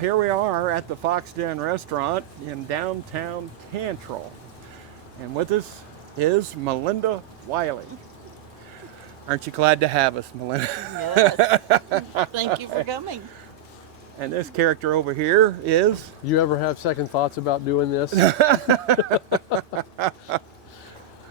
here we are at the Fox Den restaurant in downtown Cantril. And with us is Melinda Wiley. Aren't you glad to have us, Melinda? Yes. Thank you for coming. And this character over here is... You ever have second thoughts about doing this?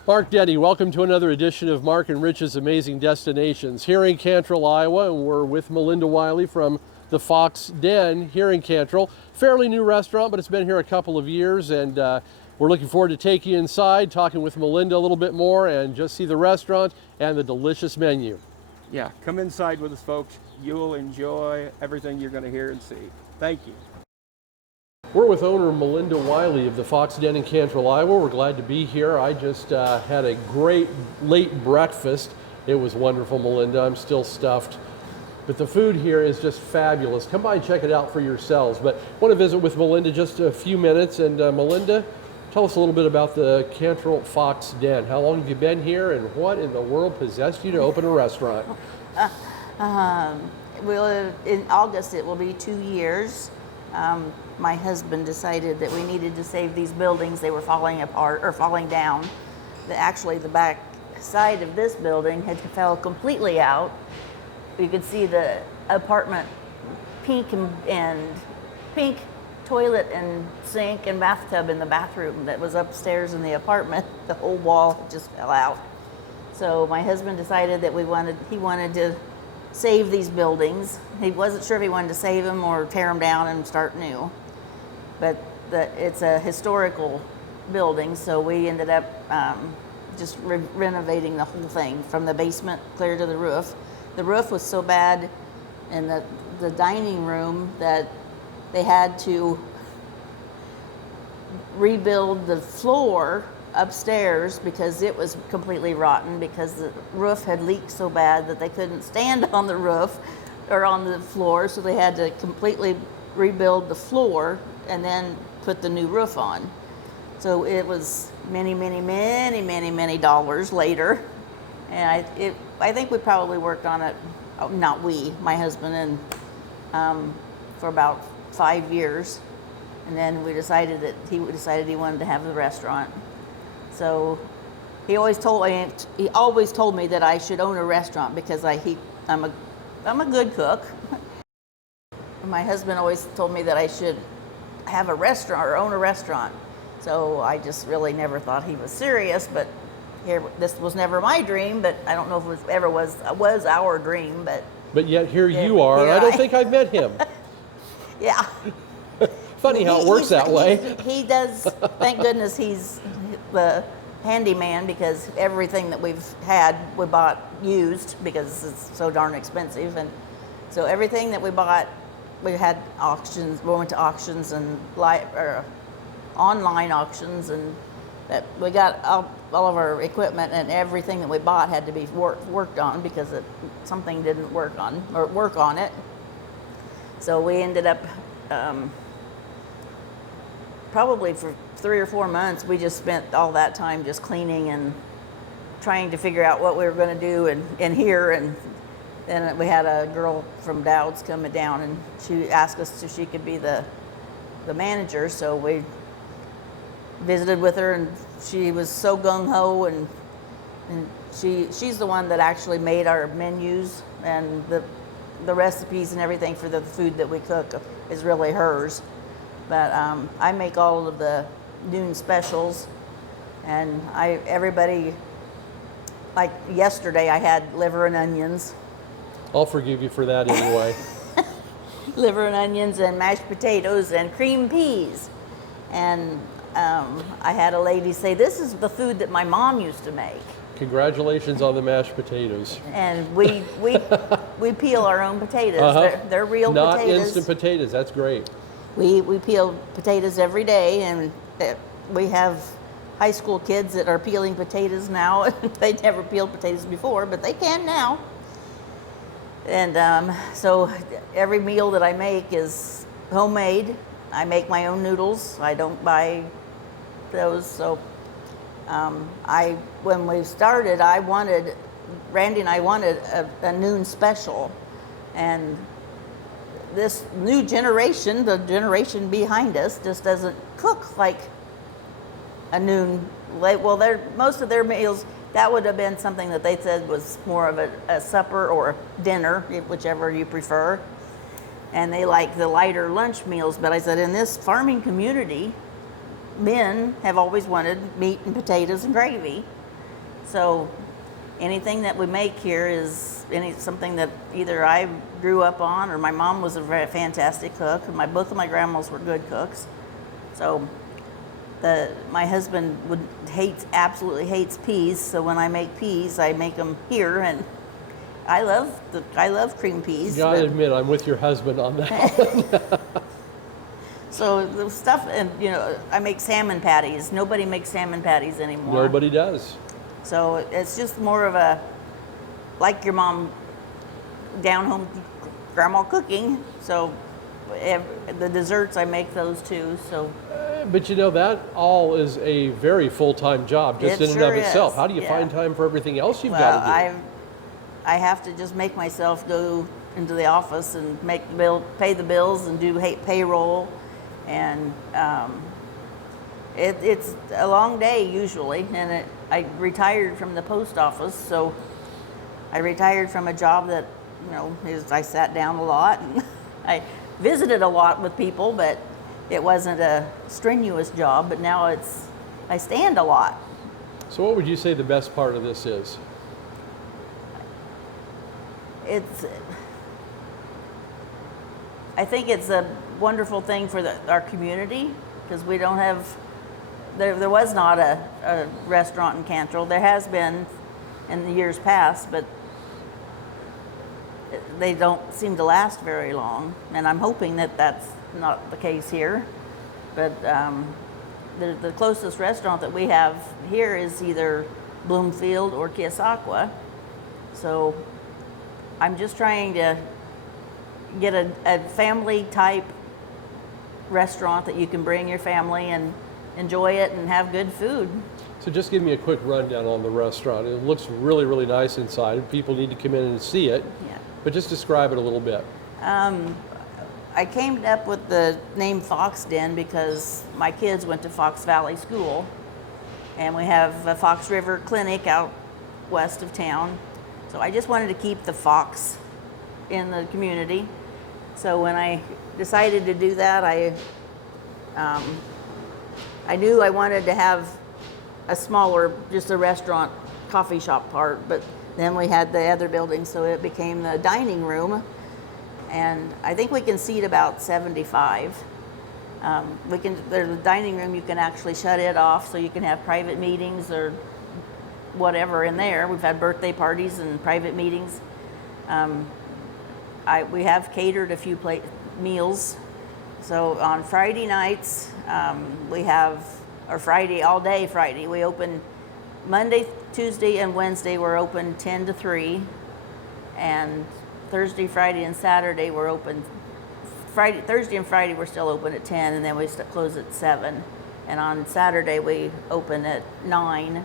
Mark Denny, welcome to another edition of Mark and Rich's Amazing Destinations here in Cantril, Iowa, and we're with Melinda Wiley from the Fox Den here in Cantril. Fairly new restaurant, but it's been here a couple of years, and we're looking forward to taking you inside, talking with Melinda a little bit more, and just see the restaurant and the delicious menu. Yeah, come inside with us, folks. You'll enjoy everything you're going to hear and see. Thank you. We're with owner Melinda Wiley of the Fox Den in Cantril, Iowa. We're glad to be here. I just had a great late breakfast. It was wonderful, Melinda. I'm still stuffed. But the food here is just fabulous. Come by and check it out for yourselves. But I want to visit with Melinda just a few minutes. And Melinda, tell us a little bit about the Cantril Fox Den. How long have you been here, and what in the world possessed you to open a restaurant? In August it will be 2 years. My husband decided that we needed to save these buildings. They were falling apart or falling down. Actually, the back side of this building had fell completely out. You could see the apartment pink and pink toilet and sink and bathtub in the bathroom that was upstairs in the apartment. The whole wall just fell out. So my husband decided that he wanted to save these buildings. He wasn't sure if he wanted to save them or tear them down and start new. But it's a historical building, so we ended up just renovating the whole thing from the basement clear to the roof. The roof was so bad in the dining room that they had to rebuild the floor upstairs because it was completely rotten, because the roof had leaked so bad that they couldn't stand on the roof or on the floor, so they had to completely rebuild the floor and then put the new roof on. So it was many dollars later, and I think we probably worked on it, not we, my husband, and for about 5 years, and then he decided he wanted to have the restaurant. So he always told me that I should own a restaurant because I'm a good cook. My husband always told me that I should have a restaurant or own a restaurant. So I just really never thought he was serious, but this was never my dream, but I don't know if it was our dream, but yet here you are, and I don't think I've met him. Yeah. Funny how it works that way. He does, thank goodness he's the handyman, because everything that we've had we bought used because it's so darn expensive, and so everything that we bought, we had auctions. We went to auctions and online auctions, and that we got all of our equipment, and everything that we bought had to be worked on because something didn't work on it. So we ended up probably for 3 or 4 months, we just spent all that time just cleaning and trying to figure out what we were going to do in here. And then we had a girl from Dowd's coming down, and she asked us if she could be the manager. So we visited with her, and she was so gung-ho, and she's the one that actually made our menus, and the recipes and everything for the food that we cook is really hers. But I make all of the noon specials, and everybody, like yesterday I had liver and onions. I'll forgive you for that anyway. Liver and onions and mashed potatoes and cream peas. And I had a lady say, "This is the food that my mom used to make." Congratulations on the mashed potatoes. And we peel our own potatoes. They're real Not potatoes. Not instant potatoes. That's great. We peel potatoes every day, and we have high school kids that are peeling potatoes now. They never peeled potatoes before, but they can now. And so every meal that I make is homemade. I make my own noodles. I don't buy those. So when we started, Randy and I wanted a noon special, and this new generation, the generation behind us, just doesn't cook like a noon. Well, most of their meals, that would have been something that they said was more of a supper or dinner, whichever you prefer. And they like the lighter lunch meals. But I said, in this farming community, men have always wanted meat and potatoes and gravy. So anything that we make here is something that either I grew up on, or my mom was a very fantastic cook, and both of my grandmas were good cooks. So my husband absolutely hates peas. So when I make peas, I make them here, and I love cream peas. You gotta admit, I'm with your husband on that. So the stuff, and I make salmon patties. Nobody makes salmon patties anymore. Nobody does. So it's just more of like your mom, down home grandma cooking. So the desserts, I make those too. So. But that all is a very full-time job, just in and of itself. How do you find time for everything else you've got to do? I have to just make myself go into the office and pay the bills and do payroll, and it's a long day usually. And I retired from the post office, so I retired from a job that I sat down a lot and I visited a lot with people, but it wasn't a strenuous job. But now I stand a lot. So what would you say the best part of this is? I think it's a wonderful thing for our community, because we don't have, there was not a restaurant in Cantril. There has been in the years past, but they don't seem to last very long. And I'm hoping that that's not the case here. But the closest restaurant that we have here is either Bloomfield or Keosauqua. So I'm just trying to get a family type restaurant that you can bring your family and enjoy it and have good food. So just give me a quick rundown on the restaurant. It looks really, really nice inside. People need to come in and see it. Yeah. But just describe it a little bit. I came up with the name Fox Den because my kids went to Fox Valley School, and we have a Fox River Clinic out west of town. So I just wanted to keep the fox in the community. So when I decided to do that, I knew I wanted to have a smaller, just a restaurant, coffee shop part, but then we had the other building, so it became the dining room. And I think we can seat about 75. There's a dining room, you can actually shut it off so you can have private meetings or whatever in there. We've had birthday parties and private meetings. We have catered a few meals. So on Friday nights, we have, or Friday, all day Friday, we open Monday, Tuesday, and Wednesday, we're open 10 to 3. And Thursday, Friday, and Saturday, we're open. Thursday and Friday, we're still open at 10, and then we close at 7. And on Saturday, we open at 9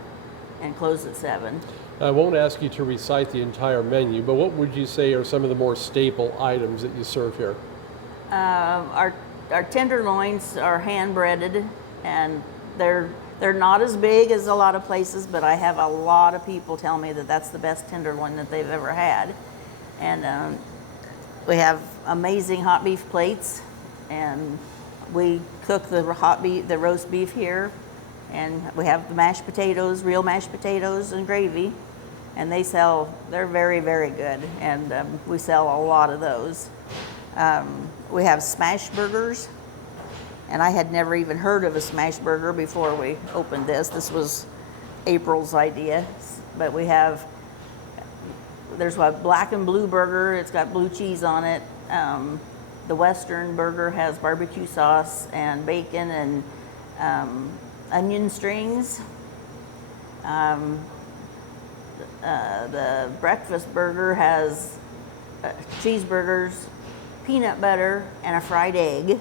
and close at 7. I won't ask you to recite the entire menu, but what would you say are some of the more staple items that you serve here? Our tenderloins are hand breaded, and they're not as big as a lot of places, but I have a lot of people tell me that that's the best tenderloin that they've ever had. And we have amazing hot beef plates, and we cook the roast beef here, and we have the mashed potatoes, real mashed potatoes and gravy, and they're very, very good, and we sell a lot of those. We have smash burgers, and I had never even heard of a smash burger before we opened this. This was April's idea, but there's a black and blue burger. It's got blue cheese on it. The Western burger has barbecue sauce and bacon and onion strings. The breakfast burger has cheeseburgers, peanut butter, and a fried egg,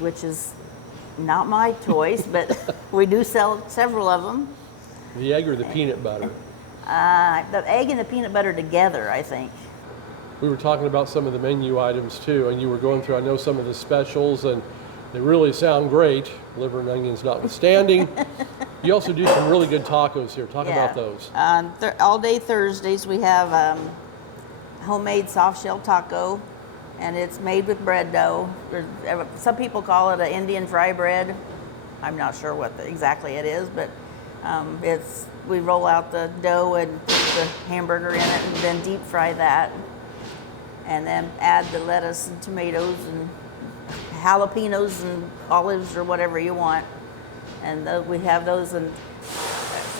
which is not my choice, but we do sell several of them. The egg or the peanut butter? The egg and the peanut butter together, I think. we were talking about some of the menu items too, and you were going through, I know, some of the specials, and they really sound great, liver and onions notwithstanding. You also do some really good tacos here. Talk about those. All day Thursdays we have homemade soft shell taco, and it's made with bread dough. Some people call it an Indian fry bread. I'm not sure what exactly it is, but we roll out the dough and put the hamburger in it, and then deep fry that, and then add the lettuce and tomatoes and jalapenos and olives or whatever you want. And we have those, and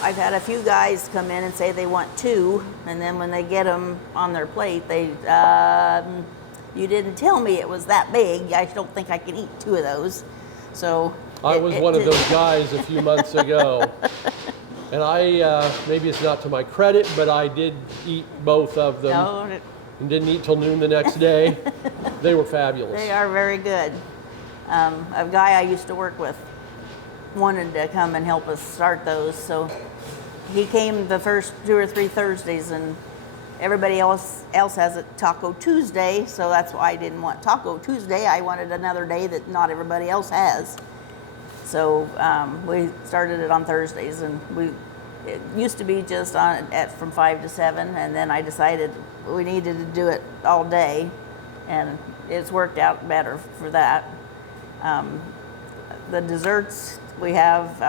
I've had a few guys come in and say they want two, and then when they get them on their plate, you didn't tell me it was that big. I don't think I can eat two of those. So I was one of those guys a few months ago, and maybe it's not to my credit, but I did eat both of them. No, and didn't eat till noon the next day. They were fabulous. they are very good. A guy I used to work with wanted to come and help us start those, so he came the first 2 or 3 Thursdays, and everybody else has a Taco Tuesday, so that's why I didn't want Taco Tuesday. I wanted another day that not everybody else has. So we started it on Thursdays, and it used to be just from 5 to 7, and then I decided we needed to do it all day, and it's worked out better for that. The desserts, we have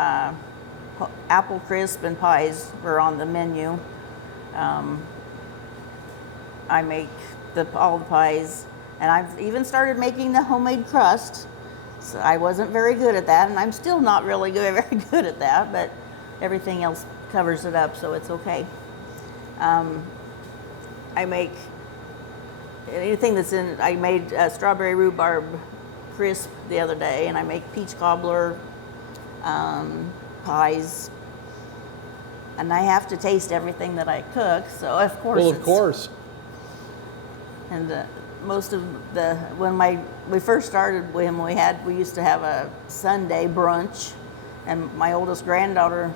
apple crisp and pies were on the menu. I make all the pies, and I've even started making the homemade crust. So I wasn't very good at that, and I'm still not really very good at that, but everything else covers it up, so it's okay. I make anything that's in, I made strawberry rhubarb crisp the other day, and I make peach cobbler pies, and I have to taste everything that I cook, so of course. Well, of course. And most of when we first started with him, we used to have a Sunday brunch, and my oldest granddaughter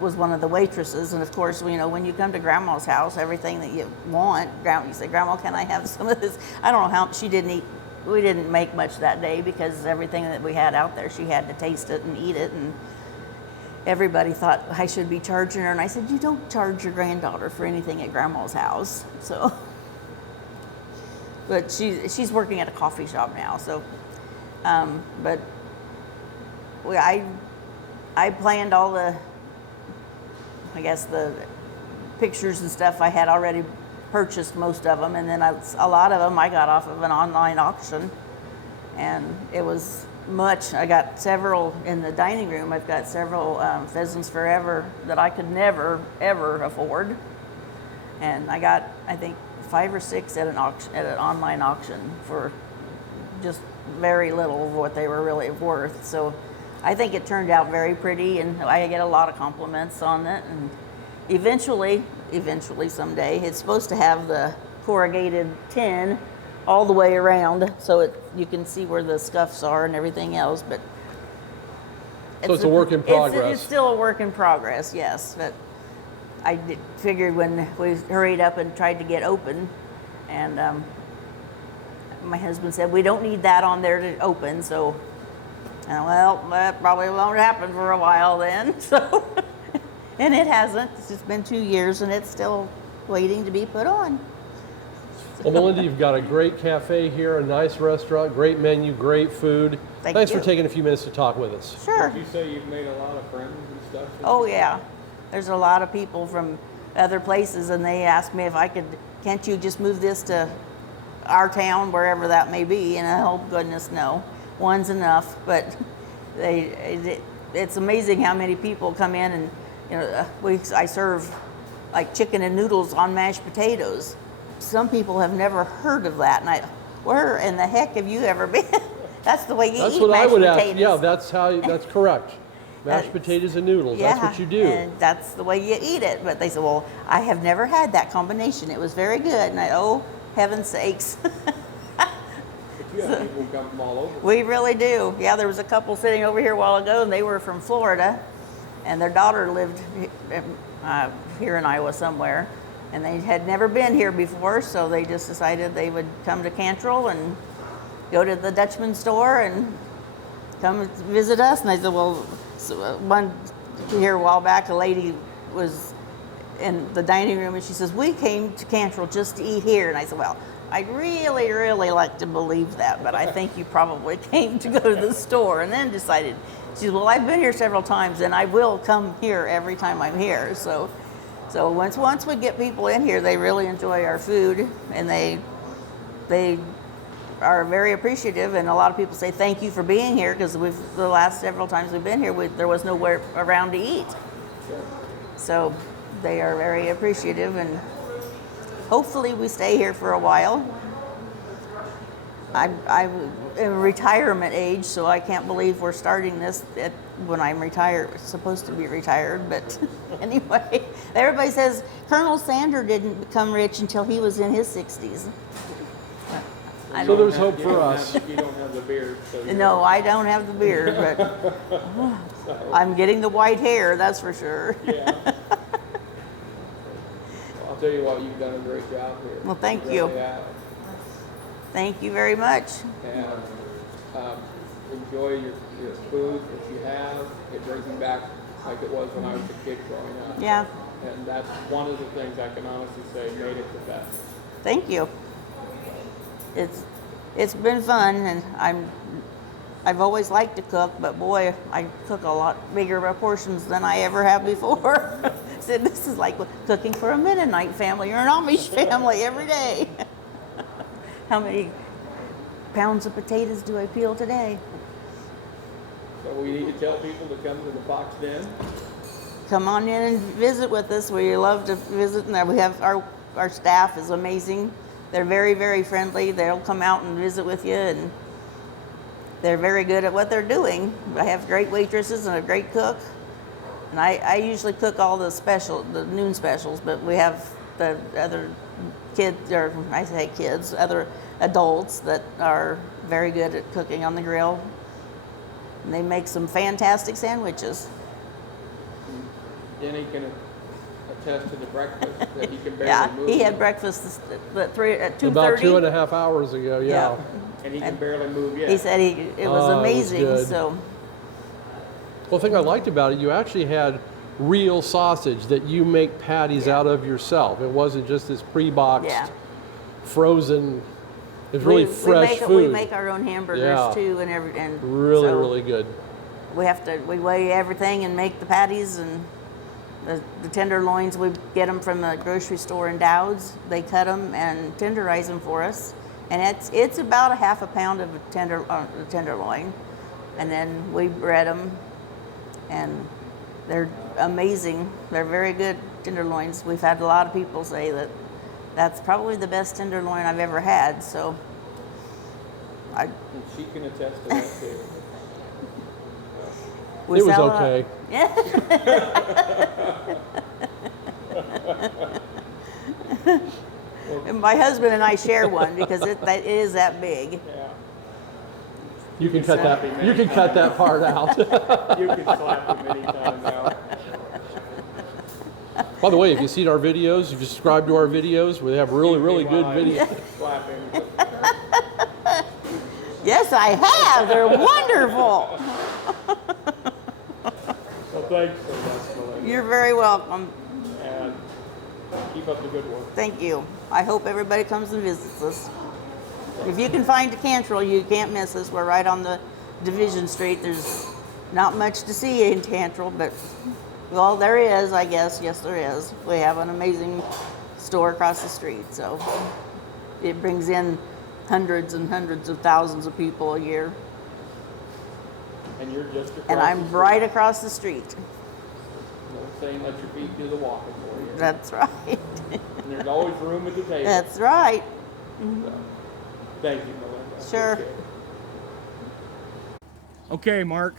was one of the waitresses, and of course, when you come to Grandma's house, everything that you want, you say, Grandma, can I have some of this? I don't know how she didn't eat. We didn't make much that day because everything that we had out there, she had to taste it and eat it, and everybody thought I should be charging her, and I said, you don't charge your granddaughter for anything at Grandma's house. So, but she's working at a coffee shop now. So, but I planned all the pictures and stuff. I had already purchased most of them, and then a lot of them I got off of an online auction, and it was much. I got several in the dining room. I've got several Pheasants Forever that I could never ever afford, and I got, I think, 5 or 6 at an online auction for just very little of what they were really worth. So I think it turned out very pretty, and I get a lot of compliments on it. And eventually someday, it's supposed to have the corrugated tin all the way around, so you can see where the scuffs are and everything else. But so it's a work in progress. It's still a work in progress, yes. But I figured when we hurried up and tried to get open, and my husband said, we don't need that on there to open, so, well, that probably won't happen for a while then. So, and it hasn't. It's just been 2 years, and it's still waiting to be put on. Well, Melinda, you've got a great cafe here, a nice restaurant, great menu, great food. Thanks for taking a few minutes to talk with us. Sure. Did you say you've made a lot of friends and stuff? Oh, yeah. There's a lot of people from other places, and they ask me if can't you just move this to our town, wherever that may be? And oh, goodness, no. One's enough. But it's amazing how many people come in, and I serve like chicken and noodles on mashed potatoes. Some people have never heard of that, and where in the heck have you ever been? That's the way you eat mashed potatoes. That's what I would ask. Yeah, that's correct. Mashed potatoes and noodles, that's what you do. And that's the way you eat it. But they said, well, I have never had that combination. It was very good. And oh, heaven's sakes. But you have people come from all over. We really do. Yeah, there was a couple sitting over here a while ago, and they were from Florida, and their daughter lived here in Iowa somewhere. And they had never been here before, so they just decided they would come to Cantril and go to the Dutchman store and come visit us. And I said, well, one here a while back, a lady was in the dining room and she says, we came to Cantril just to eat here. And I said, well, I'd really, really like to believe that, but I think you probably came to go to the store. And then decided, she said, well, I've been here several times and I will come here every time I'm here. So once we get people in here, they really enjoy our food, and they are very appreciative. And a lot of people say thank you for being here, because the last several times we've been here, there was nowhere around to eat. So they are very appreciative, and hopefully we stay here for a while. I'm in retirement age, so I can't believe we're starting this when I'm retired, supposed to be retired, but anyway, everybody says Colonel Sander didn't become rich until he was in his 60s. So there's hope for us. You don't have the beard. So no, I don't have the beard, but I'm getting the white hair, that's for sure. Yeah. I'll tell you what, you've done a great job here. Well, thank you. Really have. Thank you very much. And enjoy your food that you have. It brings me back like it was when I was a kid growing up. Yeah. And that's one of the things I can honestly say made it the best. Thank you. It's been fun, and I've always liked to cook, but boy, I cook a lot bigger portions than I ever have before. So this is like cooking for a Mennonite family or an Amish family every day. How many pounds of potatoes do I peel today? So we need to tell people to come to the Fox Den. Come on in and visit with us. We love to visit, and we have our staff is amazing. They're very, very friendly. They'll come out and visit with you, and they're very good at what they're doing. I have great waitresses and a great cook. And I usually cook all the noon specials, but we have the other kids, or I say kids, other adults that are very good at cooking on the grill. And they make some fantastic sandwiches. Denny can attest to the breakfast that he can barely Yeah, move. he had breakfast at 2:30. About 2.5 hours ago, yeah. And he can barely move yet. He said it was amazing. It was good. So Well, the thing I liked about it, you actually had real sausage that you make patties out of yourself. It wasn't just this pre-boxed, frozen. It's really fresh food. We make our own hamburgers too, and really, really good. We weigh everything and make the patties, and the tenderloins, we get them from the grocery store in Dowd's. They cut them and tenderize them for us, and it's about a half a pound of tenderloin, and then we bread them, and they're amazing. They're very good tenderloins. We've had a lot of people say that that's probably the best tenderloin I've ever had. So And she can attest to that too. It was okay. And my husband and I share one because it is that big. Yeah. You can cut that. You can cut that part out. You can slap him anytime now. By the way, if you've seen our videos, you've subscribed to our videos, we have really, really good videos. Slap him. Yes, I have. They're wonderful. Well, thanks so much, Melinda. You're very welcome. And keep up the good work. Thank you. I hope everybody comes and visits us. If you can find Cantril, you can't miss us. We're right on the Division Street. There's not much to see in Cantril, but, well, there is, I guess. Yes, there is. We have an amazing store across the street, so it brings in hundreds and hundreds of thousands of people a year. And you're just across And the I'm street. right across the street. No saying let your feet do the walking for you. That's right. And there's always room at the table. That's right. So, thank you, Melinda. Sure. Appreciate it. Okay, Mark,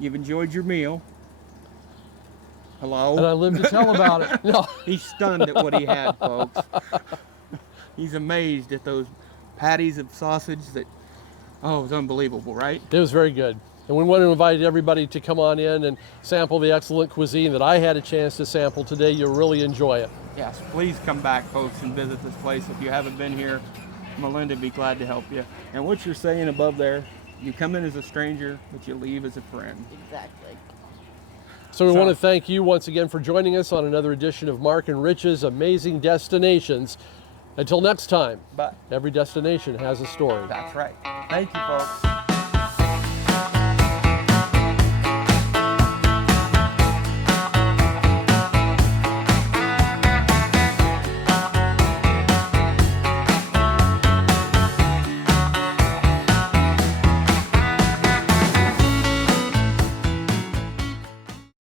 you've enjoyed your meal. Hello? And I live to tell about it. No. He's stunned at what he had, folks. He's amazed at those patties of sausage that, oh, it was unbelievable, right? It was very good. And we want to invite everybody to come on in and sample the excellent cuisine that I had a chance to sample today. You'll really enjoy it. Yes, please come back, folks, and visit this place. If you haven't been here, Melinda would be glad to help you. And what you're saying above there, you come in as a stranger, but you leave as a friend. Exactly. So we want to thank you once again for joining us on another edition of Mark and Rich's Amazing Destinations. Until next time, But every destination has a story. that's right. Thank you, folks.